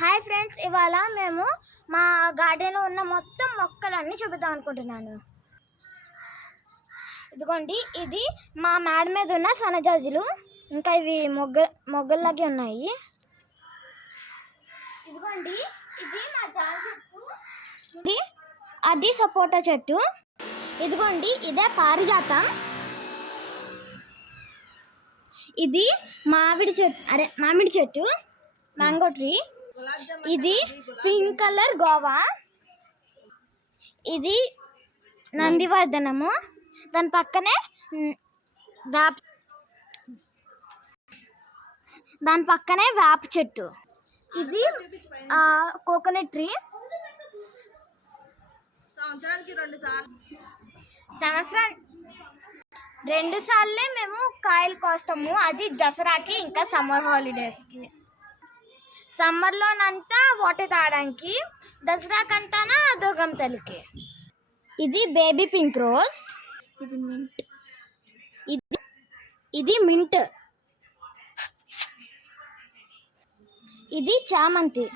Hi friends, ఇవాళ మేము మా గార్డెన్లో ఉన్న మొత్తం మొక్కలన్నీ చూపిద్దాం అనుకుంటున్నాను. ఇదిగోండి, ఇది మా మేడ మీద ఉన్న సన్నజాజులు. ఇంకా ఇవి మొగ్గల్లాగే ఉన్నాయి. ఇదిగోండి, ఇది మా జాజి చెట్టు, అది సపోటా చెట్టు. ఇదిగోండి, ఇదే పారిజాతం. ఇది మామిడి చెట్టు, మ్యాంగో ట్రీ. ఇది పింక్ కలర్ గోవా. ఇది నందివర్ధనము. దాని పక్కనే వేప చెట్టు. ఇది కోకోనట్ ట్రీ. సంవత్సరం 2 సార్లే మేము కాయలు కోస్తాము. అది దసరాకి, ఇంకా సమ్మర్ హాలిడేస్కి. సమ్మర్లోనంతా వాటర్ తాగడానికి, దసరా కంటానా దుర్గమ్మ తల్లికి. ఇది బేబీ పింక్ రోజ్. ఇది మింట్. ఇది మింట్. ఇది చామంతి.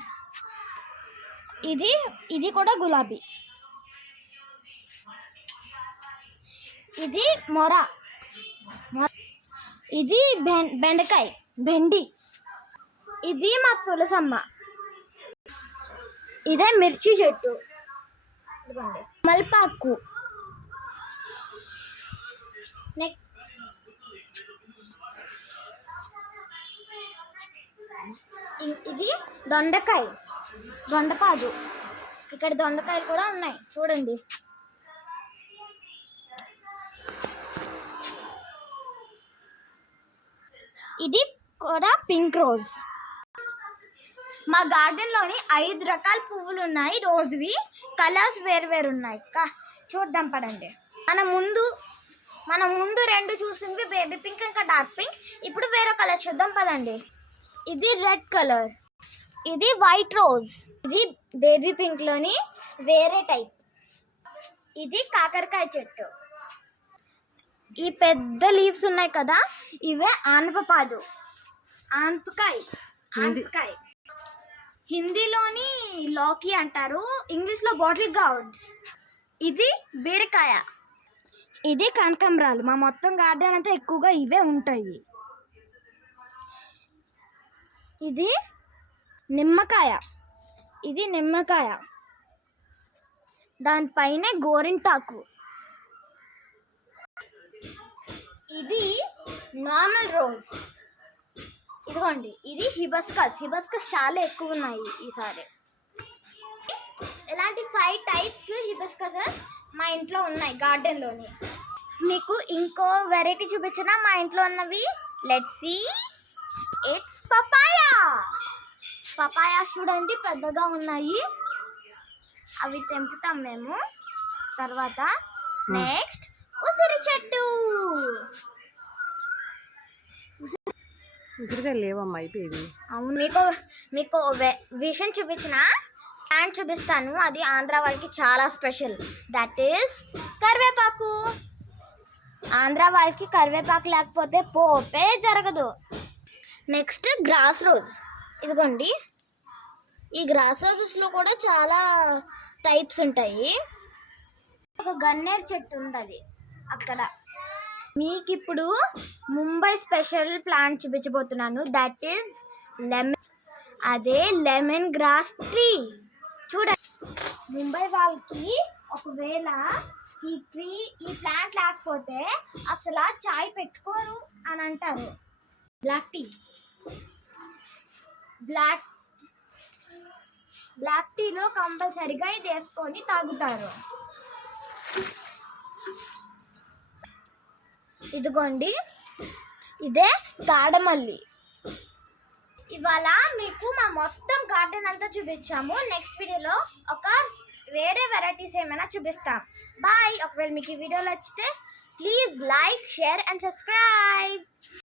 ఇది కూడా గులాబీ. ఇది మొర. ఇది బెండకాయ, బెండి. ఇది మా తులసమ్మ. ఇదే మిర్చి చెట్టు, మల్పాకు. ఇది దొండకాదు. ఇక్కడ దొండకాయలు కూడా ఉన్నాయి, చూడండి. ఇది కూడా పింక్ రోజ్. మా గార్డెన్లోని 5 రకాల పువ్వులు ఉన్నాయి, రోజువి. కలర్స్ వేరు ఉన్నాయి. చూద్దాం పడండి. మన ముందు 2 చూసింది బేబీ పింక్, ఇంకా డార్క్ పింక్. ఇప్పుడు వేరే కలర్ చూద్దాం పదండి. ఇది రెడ్ కలర్. ఇది వైట్ రోజ్. ఇది బేబీ పింక్లోని వేరే టైప్. ఇది కాకరకాయ చెట్టు. ఈ పెద్ద లీవ్స్ ఉన్నాయి కదా, ఇవే ఆనపకాయ. హిందీలోని లాకీ అంటారు, ఇంగ్లీష్లో బాటిల్ గౌడ్. ఇది బీరకాయ. ఇది కనకాంబరాలు. మా మొత్తం గార్డెన్ అంతా ఎక్కువగా ఇవే ఉంటాయి. ఇది నిమ్మకాయ. దానిపైనే గోరింటాకు. ఇది నార్మల్ రోజ్. ఇదిగోండి, ఇది హిబస్కస్ చాలా ఎక్కువ ఉన్నాయి ఈసారి. ఇలాంటి 5 టైప్స్ హిబస్కసెస్ మా ఇంట్లో ఉన్నాయి గార్డెన్లోని. మీకు ఇంకో వెరైటీ చూపించిన మా ఇంట్లో ఉన్నవి. Let's see. ఇట్స్ పపాయా చూడండి, పెద్దగా ఉన్నాయి. అవి తెంపుతాం మేము తర్వాత. నెక్స్ట్ ఉసిరి చెట్టు. ఉసిరికాయలు లేవమ్మా, అయిపోయింది. అవును, మీకు విషయం చూపించిన ప్లాంట్ చూపిస్తాను. అది ఆంధ్ర వాళ్ళకి చాలా స్పెషల్. దట్ ఈస్ కరివేపాకు. ఆంధ్ర వాళ్ళకి కరివేపాకు లేకపోతే పోపే జరగదు. Next grass rose. ఇదిగోండి, ఈ గ్రాస్ రోజెస్లో కూడా చాలా టైప్స్ ఉంటాయి. ఒక గన్నేరు చెట్టు ఉంది అక్కడ. మీకు ఇప్పుడు ముంబై స్పెషల్ ప్లాంట్ చూపించబోతున్నాను. That is lemon grass tree. చూడండి, ముంబై వాళ్ళకి ఒకవేళ ఈ ప్లాంట్ లేకపోతే అసలు చాయ్ పెట్టుకోరు అని అంటారు. బ్లాక్ టీలో కంపల్సరిగా ఇది వేసుకొని తాగుతారు. ఇదిగోండి, ఇదే కాడమల్లి. ఇవాళ మీకు మా మొత్తం గార్డెన్ అంతా చూపించాము. నెక్స్ట్ వీడియోలో వేరే వెరైటీస్ ఏమైనా చూపిస్తాం. బాయ్. ఒకవేళ మీకు ఈ వీడియో నచ్చితే please like, share and subscribe.